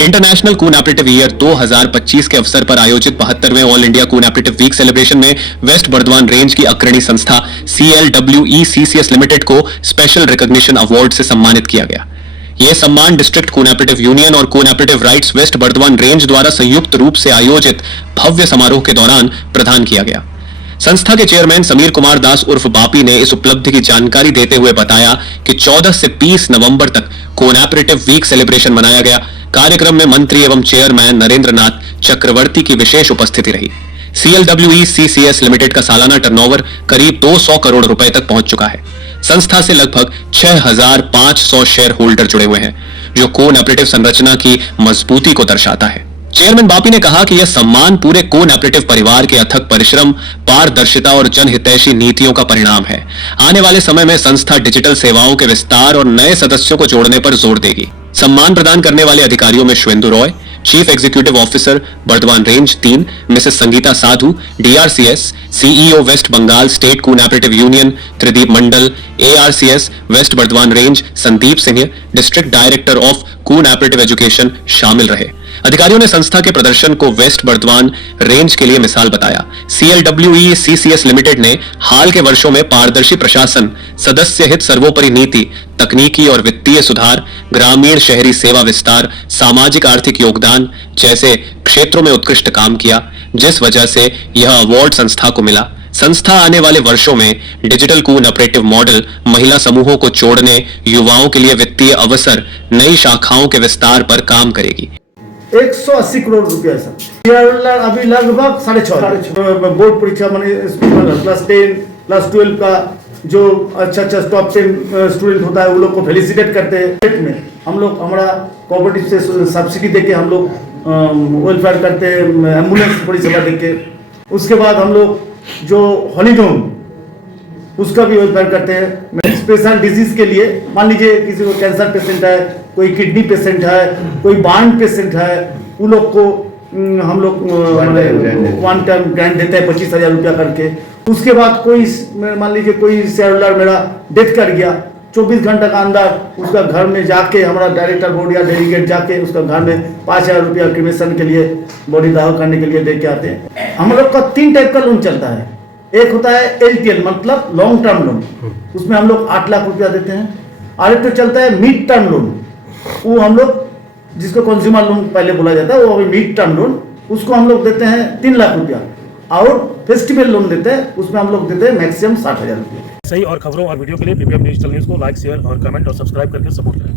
International कून operative year 2025 के अवसर पर आयोजित 72वें ऑल इंडिया कून ऑपरेटिव वीक सेलिब्रेशन में वेस्ट बर्दवान रेंज की अग्रणी संस्था CLWE-CCS लिमिटेड को स्पेशल रिकॉग्निशन अवार्ड से सम्मानित किया गया। यह सम्मान डिस्ट्रिक्ट कून ऑपरेटिव यूनियन और cooperative rights west Burdwan range द्वारा संयुक्त रूप से आयोजित भव्य समारोह के दौरान प्रदान किया गया। संस्था के चेयरमैन समीर कुमार दास उर्फ बापी ने इस उपलब्धि की जानकारी देते हुए बताया कि 14 से 20 नवंबर तक कून ऑपरेटिव वीक सेलिब्रेशन मनाया गया। कार्यक्रम में मंत्री एवं चेयरमैन नरेंद्र नाथ चक्रवर्ती की विशेष उपस्थिति रही। CLWE-CCS लिमिटेड का सालाना टर्नओवर करीब 200 करोड़ रुपए तक पहुंच चुका है। संस्था से लगभग 6,500 शेयर होल्डर जुड़े हुए हैं, जो कून ऑपरेटिव संरचना की मजबूती को दर्शाता है। चेयरमैन बापी ने कहा कि यह सम्मान पूरे कून ऑपरेटिव परिवार के अथक परिश्रम, पारदर्शिता और जनहितैषी नीतियों का परिणाम है। आने वाले समय में संस्था डिजिटल सेवाओं के विस्तार और नए सदस्यों को जोड़ने पर जोर देगी। सम्मान प्रदान करने वाले अधिकारियों में Shwendu Roy, chief executive officer Burdwan range 3, Mrs Sangita Sadhu, DRCS, CEO west Bengal state cooperative union Tridip Mandal, ARCS west Burdwan range Sandeep Singh, district director of cooperative education शामिल रहे। अधिकारियों ने संस्था के प्रदर्शन को वेस्ट बर्दवान रेंज के लिए मिसाल बताया। CLWE-CCS लिमिटेड ने हाल के वर्षों में पारदर्शी प्रशासन, सदस्य हित सर्वोपरि नीति, तकनीकी और वित्तीय सुधार, ग्रामीण शहरी सेवा विस्तार, सामाजिक आर्थिक योगदान जैसे क्षेत्रों में उत्कृष्ट काम किया, जिस वजह से यह अवार्ड संस्था को मिला। संस्था आने वाले वर्षों में डिजिटल कून ऑपरेटिव मॉडल, महिला समूहों को जोड़ने, युवाओं के लिए वित्तीय अवसर, नई शाखाओं के विस्तार पर काम करेगी। 180 करोड़ रुपया सर अभी लगभग 6.5 बोर्ड परीक्षा माने क्लास 10 क्लास 12 का जो अच्छा टॉप 10 स्टूडेंट होता है वो लोग को फेलिसिटेट करते हैं। में हम लोग हमारा कोऑपरेटिव से सब्सिडी देके हम लोग वेलफेयर करते हैं, एम्बुलेंस परिसेवा देके। उसके बाद हम लोग जो हॉलीडोम उसका भी वेलफेयर करते हैं। स्पेशल डिजीज के लिए मान लीजिए किसी को कैंसर पेशेंट है, कोई किडनी पेशेंट है, कोई बार्न पेशेंट है, उन लोग को हम लोग वन टाइम ग्रांट देते हैं 25,000 रुपया करके। उसके बाद कोई मान लीजिए कोई शेयर होल्डर मेरा डेथ कर गया, 24 घंटे का अंदर उसका घर में जाके हमारा डायरेक्टर बोर्ड या डेलीगेट जाके उसका घर में 5,000 रुपया क्रिमेशन के लिए, बॉडी दाह करने के लिए दे के आते हैं। हम लोग का 3 टाइप का लोन चलता है। एक होता है LTL मतलब लॉन्ग टर्म लोन, उसमें हम लोग 8 लाख रुपया देते हैं। और एक तो चलता है मिड टर्म लोन, वो हम लोग जिसको कंज्यूमर लोन पहले बोला जाता है, वो अभी मिड टर्म लोन, उसको हम लोग देते हैं 3 लाख रुपया। और फेस्टिवल लोन देते हैं, उसमें हम लोग देते हैं मैक्सिमम 60,000 रुपया। सही और खबरों और वीडियो के लिए PPM डिजिटल न्यूज़ को लाइक, शेयर और कमेंट और सब्सक्राइब करके सपोर्ट करें।